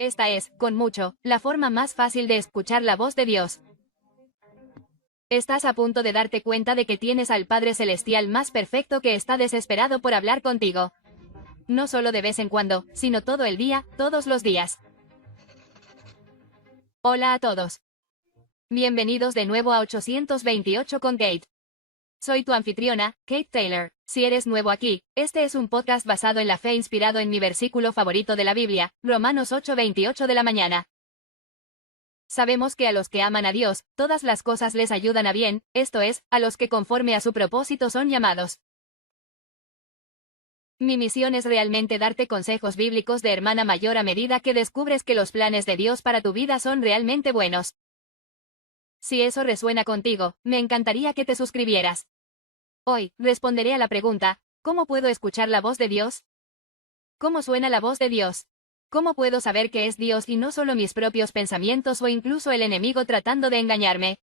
Esta es, con mucho, la forma más fácil de escuchar la voz de Dios. Estás a punto de darte cuenta de que tienes al Padre Celestial más perfecto que está desesperado por hablar contigo. No solo de vez en cuando, sino todo el día, todos los días. Hola a todos. Bienvenidos de nuevo a 828 con Kate. Soy tu anfitriona, Kate Taylor. Si eres nuevo aquí, este es un podcast basado en la fe inspirado en mi versículo favorito de la Biblia, Romanos 8:28 de la mañana. Sabemos que a los que aman a Dios, todas las cosas les ayudan a bien, esto es, a los que conforme a su propósito son llamados. Mi misión es realmente darte consejos bíblicos de hermana mayor a medida que descubres que los planes de Dios para tu vida son realmente buenos. Si eso resuena contigo, me encantaría que te suscribieras. Hoy, responderé a la pregunta, ¿cómo puedo escuchar la voz de Dios? ¿Cómo suena la voz de Dios? ¿Cómo puedo saber que es Dios y no solo mis propios pensamientos o incluso el enemigo tratando de engañarme?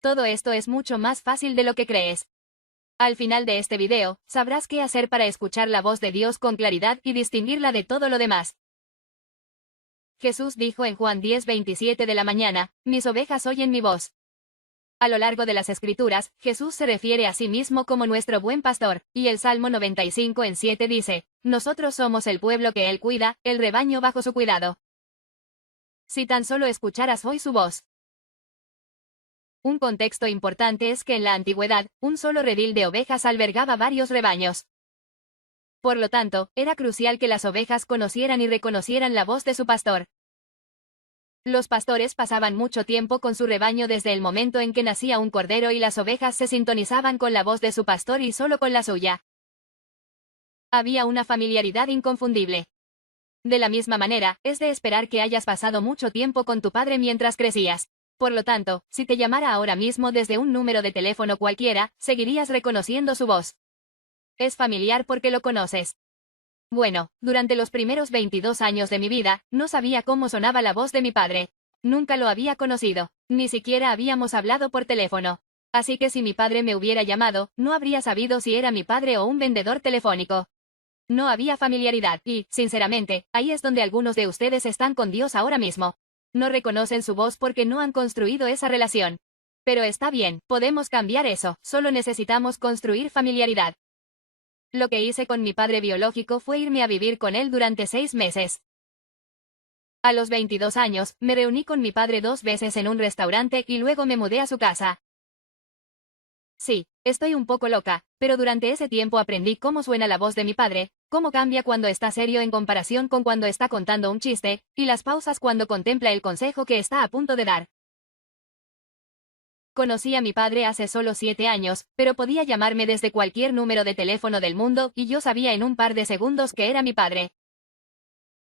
Todo esto es mucho más fácil de lo que crees. Al final de este video, sabrás qué hacer para escuchar la voz de Dios con claridad y distinguirla de todo lo demás. Jesús dijo en Juan 10:27 de la mañana, mis ovejas oyen mi voz. A lo largo de las Escrituras, Jesús se refiere a sí mismo como nuestro buen pastor, y el Salmo 95:7 dice, nosotros somos el pueblo que Él cuida, el rebaño bajo su cuidado. Si tan solo escucharas hoy su voz. Un contexto importante es que en la antigüedad, un solo redil de ovejas albergaba varios rebaños. Por lo tanto, era crucial que las ovejas conocieran y reconocieran la voz de su pastor. Los pastores pasaban mucho tiempo con su rebaño desde el momento en que nacía un cordero y las ovejas se sintonizaban con la voz de su pastor y solo con la suya. Había una familiaridad inconfundible. De la misma manera, es de esperar que hayas pasado mucho tiempo con tu padre mientras crecías. Por lo tanto, si te llamara ahora mismo desde un número de teléfono cualquiera, seguirías reconociendo su voz. Es familiar porque lo conoces. Bueno, durante los primeros 22 años de mi vida, no sabía cómo sonaba la voz de mi padre. Nunca lo había conocido, ni siquiera habíamos hablado por teléfono. Así que si mi padre me hubiera llamado, no habría sabido si era mi padre o un vendedor telefónico. No había familiaridad y, sinceramente, ahí es donde algunos de ustedes están con Dios ahora mismo. No reconocen su voz porque no han construido esa relación. Pero está bien, podemos cambiar eso, solo necesitamos construir familiaridad. Lo que hice con mi padre biológico fue irme a vivir con él durante 6 meses. A los 22 años, me reuní con mi padre 2 veces en un restaurante y luego me mudé a su casa. Sí, estoy un poco loca, pero durante ese tiempo aprendí cómo suena la voz de mi padre, cómo cambia cuando está serio en comparación con cuando está contando un chiste, y las pausas cuando contempla el consejo que está a punto de dar. Conocí a mi padre hace solo 7 años, pero podía llamarme desde cualquier número de teléfono del mundo y yo sabía en un par de segundos que era mi padre.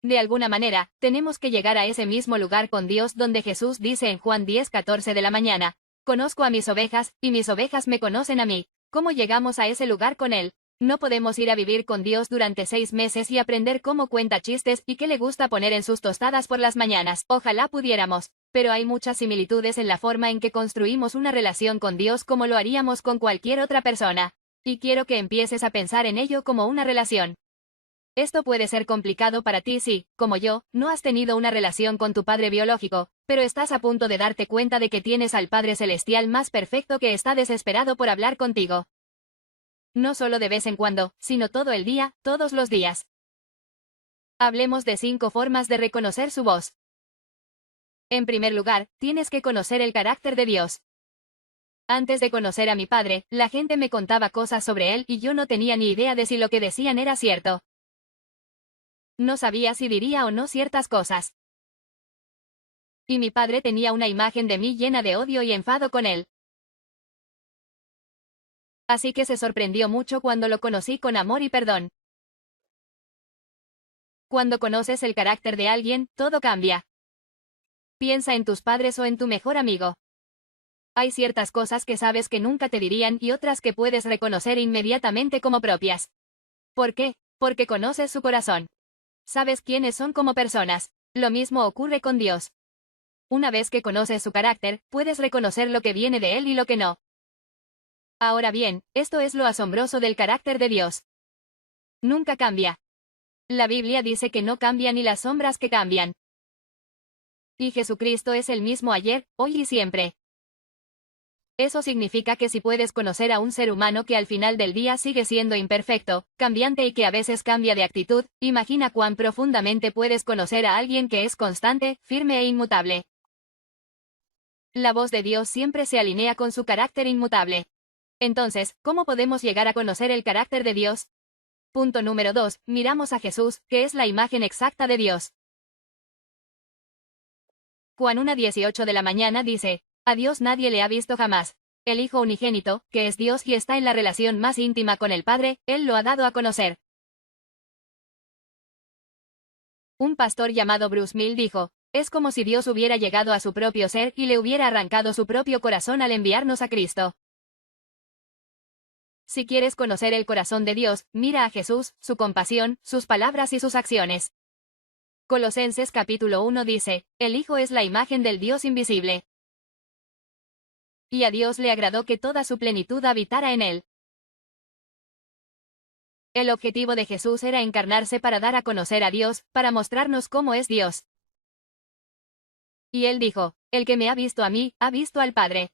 De alguna manera, tenemos que llegar a ese mismo lugar con Dios donde Jesús dice en Juan 10:14 de la mañana, conozco a mis ovejas, y mis ovejas me conocen a mí. ¿Cómo llegamos a ese lugar con Él? No podemos ir a vivir con Dios durante 6 meses y aprender cómo cuenta chistes y qué le gusta poner en sus tostadas por las mañanas. Ojalá pudiéramos. Pero hay muchas similitudes en la forma en que construimos una relación con Dios como lo haríamos con cualquier otra persona. Y quiero que empieces a pensar en ello como una relación. Esto puede ser complicado para ti si, como yo, no has tenido una relación con tu padre biológico, pero estás a punto de darte cuenta de que tienes al Padre Celestial más perfecto que está desesperado por hablar contigo. No solo de vez en cuando, sino todo el día, todos los días. Hablemos de 5 formas de reconocer su voz. En primer lugar, tienes que conocer el carácter de Dios. Antes de conocer a mi padre, la gente me contaba cosas sobre él y yo no tenía ni idea de si lo que decían era cierto. No sabía si diría o no ciertas cosas. Y mi padre tenía una imagen de mí llena de odio y enfado con él. Así que se sorprendió mucho cuando lo conocí con amor y perdón. Cuando conoces el carácter de alguien, todo cambia. Piensa en tus padres o en tu mejor amigo. Hay ciertas cosas que sabes que nunca te dirían y otras que puedes reconocer inmediatamente como propias. ¿Por qué? Porque conoces su corazón. Sabes quiénes son como personas. Lo mismo ocurre con Dios. Una vez que conoces su carácter, puedes reconocer lo que viene de Él y lo que no. Ahora bien, esto es lo asombroso del carácter de Dios. Nunca cambia. La Biblia dice que no cambia ni las sombras que cambian. Y Jesucristo es el mismo ayer, hoy y siempre. Eso significa que si puedes conocer a un ser humano que al final del día sigue siendo imperfecto, cambiante y que a veces cambia de actitud, imagina cuán profundamente puedes conocer a alguien que es constante, firme e inmutable. La voz de Dios siempre se alinea con su carácter inmutable. Entonces, ¿cómo podemos llegar a conocer el carácter de Dios? Punto número 2. Miramos a Jesús, que es la imagen exacta de Dios. Juan 1:18 de la mañana dice: a Dios nadie le ha visto jamás. El Hijo unigénito, que es Dios y está en la relación más íntima con el Padre, Él lo ha dado a conocer. Un pastor llamado Bruce Mill dijo: es como si Dios hubiera llegado a su propio ser y le hubiera arrancado su propio corazón al enviarnos a Cristo. Si quieres conocer el corazón de Dios, mira a Jesús, su compasión, sus palabras y sus acciones. Colosenses capítulo 1 dice: el Hijo es la imagen del Dios invisible. Y a Dios le agradó que toda su plenitud habitara en él. El objetivo de Jesús era encarnarse para dar a conocer a Dios, para mostrarnos cómo es Dios. Y él dijo: el que me ha visto a mí, ha visto al Padre.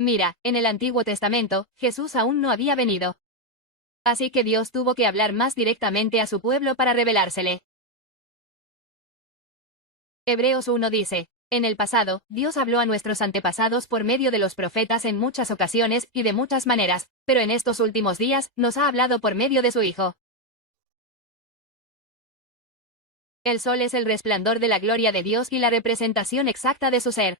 Mira, en el Antiguo Testamento, Jesús aún no había venido. Así que Dios tuvo que hablar más directamente a su pueblo para revelársele. Hebreos 1 dice: en el pasado, Dios habló a nuestros antepasados por medio de los profetas en muchas ocasiones y de muchas maneras, pero en estos últimos días, nos ha hablado por medio de su Hijo. El sol es el resplandor de la gloria de Dios y la representación exacta de su ser.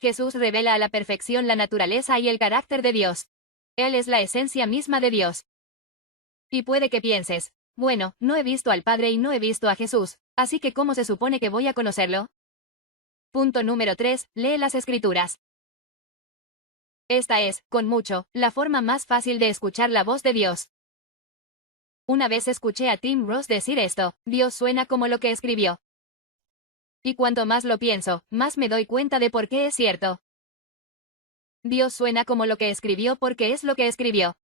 Jesús revela a la perfección la naturaleza y el carácter de Dios. Él es la esencia misma de Dios. Y puede que pienses: bueno, no he visto al Padre y no he visto a Jesús, así que ¿cómo se supone que voy a conocerlo? Punto número 3. Lee las Escrituras. Esta es, con mucho, la forma más fácil de escuchar la voz de Dios. Una vez escuché a Tim Ross decir esto: Dios suena como lo que escribió. Y cuanto más lo pienso, más me doy cuenta de por qué es cierto. Dios suena como lo que escribió porque es lo que escribió.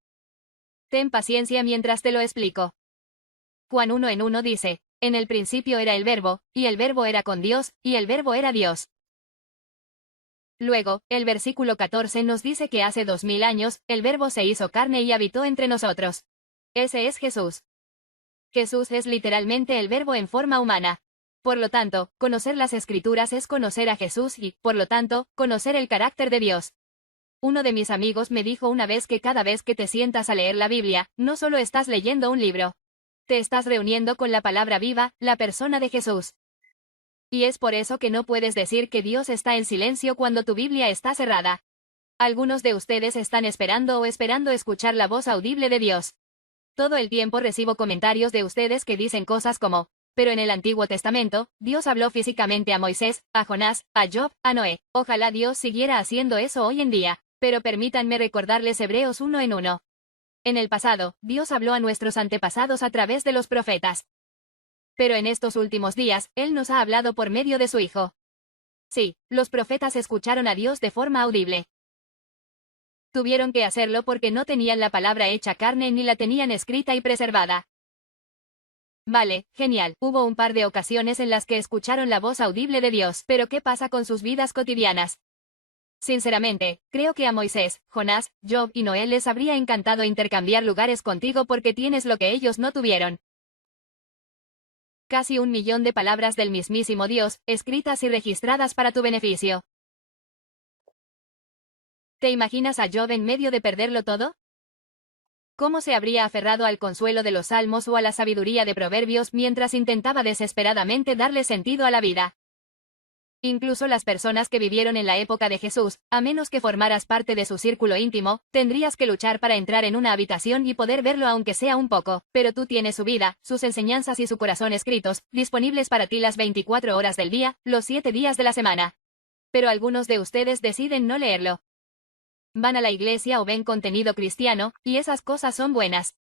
Ten paciencia mientras te lo explico. Juan 1:1 dice: en el principio era el Verbo, y el Verbo era con Dios, y el Verbo era Dios. Luego, el versículo 14 nos dice que hace 2000 años, el Verbo se hizo carne y habitó entre nosotros. Ese es Jesús. Jesús es literalmente el Verbo en forma humana. Por lo tanto, conocer las Escrituras es conocer a Jesús y, por lo tanto, conocer el carácter de Dios. Uno de mis amigos me dijo una vez que cada vez que te sientas a leer la Biblia, no solo estás leyendo un libro. Te estás reuniendo con la palabra viva, la persona de Jesús. Y es por eso que no puedes decir que Dios está en silencio cuando tu Biblia está cerrada. Algunos de ustedes están esperando escuchar la voz audible de Dios. Todo el tiempo recibo comentarios de ustedes que dicen cosas como: pero en el Antiguo Testamento, Dios habló físicamente a Moisés, a Jonás, a Job, a Noé. Ojalá Dios siguiera haciendo eso hoy en día, pero permítanme recordarles Hebreos 1:1. En el pasado, Dios habló a nuestros antepasados a través de los profetas. Pero en estos últimos días, Él nos ha hablado por medio de su Hijo. Sí, los profetas escucharon a Dios de forma audible. Tuvieron que hacerlo porque no tenían la palabra hecha carne ni la tenían escrita y preservada. Vale, genial. Hubo un par de ocasiones en las que escucharon la voz audible de Dios, pero ¿qué pasa con sus vidas cotidianas? Sinceramente, creo que a Moisés, Jonás, Job y Noé les habría encantado intercambiar lugares contigo porque tienes lo que ellos no tuvieron. Casi 1.000.000 de palabras del mismísimo Dios, escritas y registradas para tu beneficio. ¿Te imaginas a Job en medio de perderlo todo? ¿Cómo se habría aferrado al consuelo de los salmos o a la sabiduría de proverbios mientras intentaba desesperadamente darle sentido a la vida? Incluso las personas que vivieron en la época de Jesús, a menos que formaras parte de su círculo íntimo, tendrías que luchar para entrar en una habitación y poder verlo aunque sea un poco, pero tú tienes su vida, sus enseñanzas y su corazón escritos, disponibles para ti las 24 horas del día, los 7 días de la semana. Pero algunos de ustedes deciden no leerlo. Van a la iglesia o ven contenido cristiano, y esas cosas son buenas.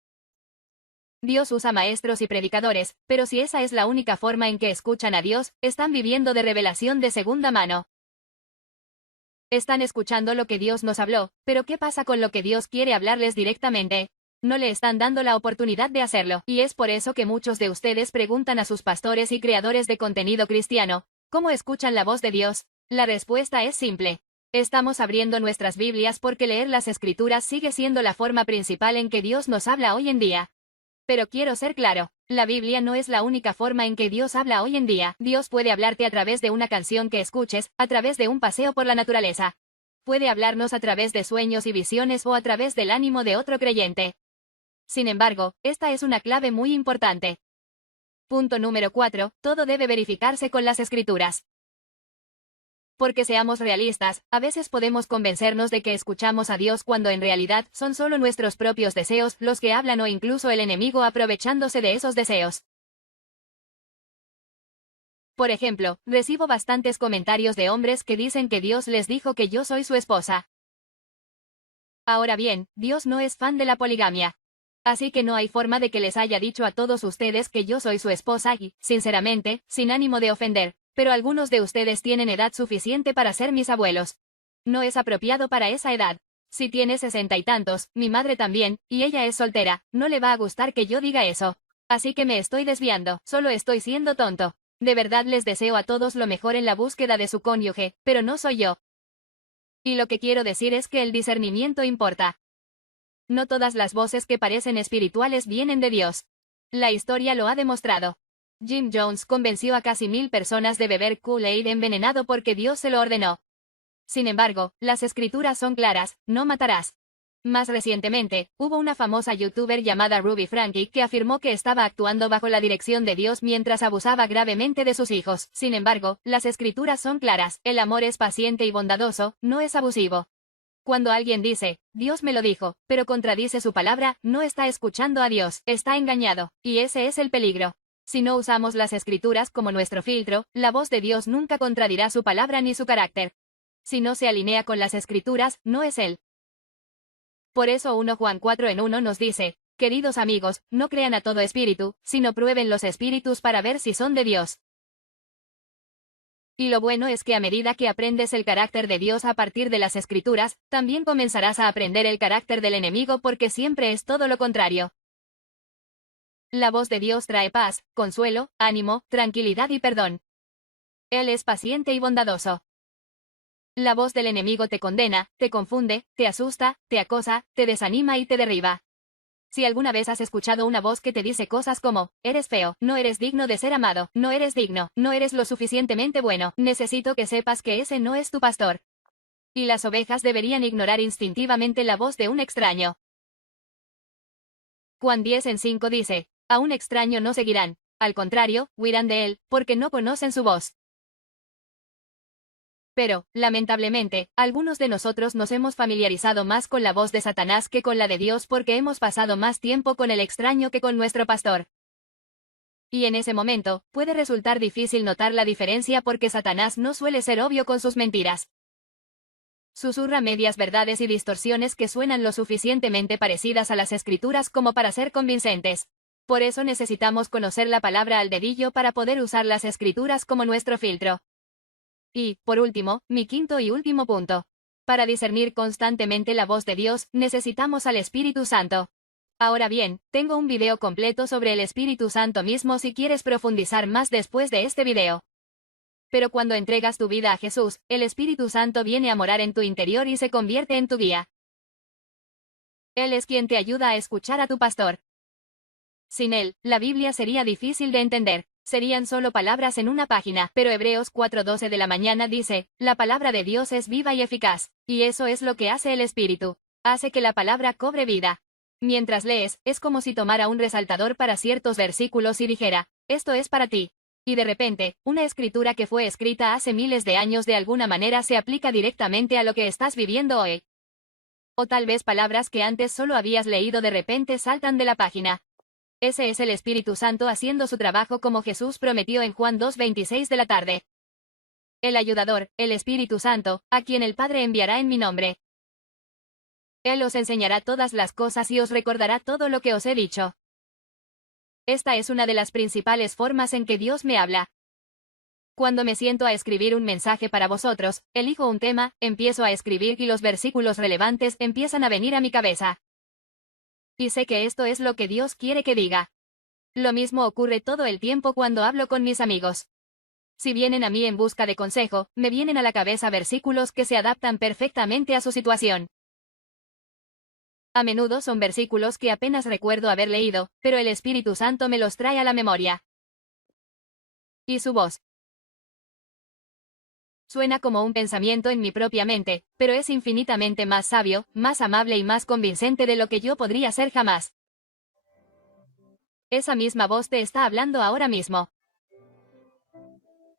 Dios usa maestros y predicadores, pero si esa es la única forma en que escuchan a Dios, están viviendo de revelación de segunda mano. Están escuchando lo que Dios nos habló, pero ¿qué pasa con lo que Dios quiere hablarles directamente? No le están dando la oportunidad de hacerlo, y es por eso que muchos de ustedes preguntan a sus pastores y creadores de contenido cristiano, ¿cómo escuchan la voz de Dios? La respuesta es simple. Estamos abriendo nuestras Biblias porque leer las Escrituras sigue siendo la forma principal en que Dios nos habla hoy en día. Pero quiero ser claro, la Biblia no es la única forma en que Dios habla hoy en día. Dios puede hablarte a través de una canción que escuches, a través de un paseo por la naturaleza. Puede hablarnos a través de sueños y visiones o a través del ánimo de otro creyente. Sin embargo, esta es una clave muy importante. Punto número 4. Todo debe verificarse con las Escrituras. Porque seamos realistas, a veces podemos convencernos de que escuchamos a Dios cuando en realidad son solo nuestros propios deseos los que hablan o incluso el enemigo aprovechándose de esos deseos. Por ejemplo, recibo bastantes comentarios de hombres que dicen que Dios les dijo que yo soy su esposa. Ahora bien, Dios no es fan de la poligamia. Así que no hay forma de que les haya dicho a todos ustedes que yo soy su esposa y, sinceramente, sin ánimo de ofender, pero algunos de ustedes tienen edad suficiente para ser mis abuelos. No es apropiado para esa edad. Si tiene 60 y tantos, mi madre también, y ella es soltera, no le va a gustar que yo diga eso. Así que me estoy desviando, solo estoy siendo tonto. De verdad les deseo a todos lo mejor en la búsqueda de su cónyuge, pero no soy yo. Y lo que quiero decir es que el discernimiento importa. No todas las voces que parecen espirituales vienen de Dios. La historia lo ha demostrado. Jim Jones convenció a casi 1000 personas de beber Kool-Aid envenenado porque Dios se lo ordenó. Sin embargo, las escrituras son claras, no matarás. Más recientemente, hubo una famosa youtuber llamada Ruby Frankie que afirmó que estaba actuando bajo la dirección de Dios mientras abusaba gravemente de sus hijos. Sin embargo, las escrituras son claras, el amor es paciente y bondadoso, no es abusivo. Cuando alguien dice, Dios me lo dijo, pero contradice su palabra, no está escuchando a Dios, está engañado, y ese es el peligro. Si no usamos las escrituras como nuestro filtro, la voz de Dios nunca contradirá su palabra ni su carácter. Si no se alinea con las escrituras, no es Él. Por eso 1 Juan 4:1 nos dice, queridos amigos, no crean a todo espíritu, sino prueben los espíritus para ver si son de Dios. Y lo bueno es que a medida que aprendes el carácter de Dios a partir de las Escrituras, también comenzarás a aprender el carácter del enemigo porque siempre es todo lo contrario. La voz de Dios trae paz, consuelo, ánimo, tranquilidad y perdón. Él es paciente y bondadoso. La voz del enemigo te condena, te confunde, te asusta, te acosa, te desanima y te derriba. Si alguna vez has escuchado una voz que te dice cosas como, eres feo, no eres digno de ser amado, no eres digno, no eres lo suficientemente bueno, necesito que sepas que ese no es tu pastor. Y las ovejas deberían ignorar instintivamente la voz de un extraño. Juan 10:5 dice, a un extraño no seguirán, al contrario, huirán de él, porque no conocen su voz. Pero, lamentablemente, algunos de nosotros nos hemos familiarizado más con la voz de Satanás que con la de Dios porque hemos pasado más tiempo con el extraño que con nuestro pastor. Y en ese momento, puede resultar difícil notar la diferencia porque Satanás no suele ser obvio con sus mentiras. Susurra medias verdades y distorsiones que suenan lo suficientemente parecidas a las escrituras como para ser convincentes. Por eso necesitamos conocer la palabra al dedillo para poder usar las escrituras como nuestro filtro. Y, por último, mi quinto y último punto. Para discernir constantemente la voz de Dios, necesitamos al Espíritu Santo. Ahora bien, tengo un video completo sobre el Espíritu Santo mismo si quieres profundizar más después de este video. Pero cuando entregas tu vida a Jesús, el Espíritu Santo viene a morar en tu interior y se convierte en tu guía. Él es quien te ayuda a escuchar a tu pastor. Sin él, la Biblia sería difícil de entender. Serían solo palabras en una página, pero Hebreos 4:12 de la mañana dice, la palabra de Dios es viva y eficaz, y eso es lo que hace el Espíritu. Hace que la palabra cobre vida. Mientras lees, es como si tomara un resaltador para ciertos versículos y dijera, esto es para ti. Y de repente, una escritura que fue escrita hace miles de años de alguna manera se aplica directamente a lo que estás viviendo hoy. O tal vez palabras que antes solo habías leído de repente saltan de la página. Ese es el Espíritu Santo haciendo su trabajo como Jesús prometió en Juan 2:26 de la tarde. El ayudador, el Espíritu Santo, a quien el Padre enviará en mi nombre. Él os enseñará todas las cosas y os recordará todo lo que os he dicho. Esta es una de las principales formas en que Dios me habla. Cuando me siento a escribir un mensaje para vosotros, elijo un tema, empiezo a escribir y los versículos relevantes empiezan a venir a mi cabeza. Y sé que esto es lo que Dios quiere que diga. Lo mismo ocurre todo el tiempo cuando hablo con mis amigos. Si vienen a mí en busca de consejo, me vienen a la cabeza versículos que se adaptan perfectamente a su situación. A menudo son versículos que apenas recuerdo haber leído, pero el Espíritu Santo me los trae a la memoria. Y su voz suena como un pensamiento en mi propia mente, pero es infinitamente más sabio, más amable y más convincente de lo que yo podría ser jamás. Esa misma voz te está hablando ahora mismo.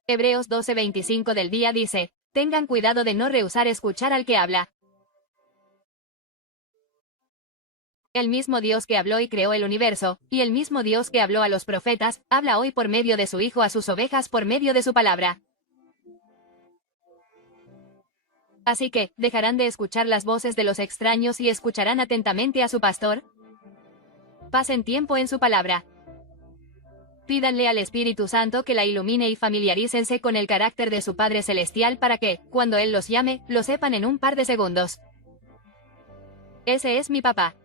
Hebreos 12:25 del día dice, tengan cuidado de no rehusar escuchar al que habla. El mismo Dios que habló y creó el universo, y el mismo Dios que habló a los profetas, habla hoy por medio de su Hijo a sus ovejas por medio de su palabra. Así que, ¿dejarán de escuchar las voces de los extraños y escucharán atentamente a su pastor? Pasen tiempo en su palabra. Pídanle al Espíritu Santo que la ilumine y familiarícense con el carácter de su Padre Celestial para que, cuando Él los llame, lo sepan en un par de segundos. Ese es mi papá.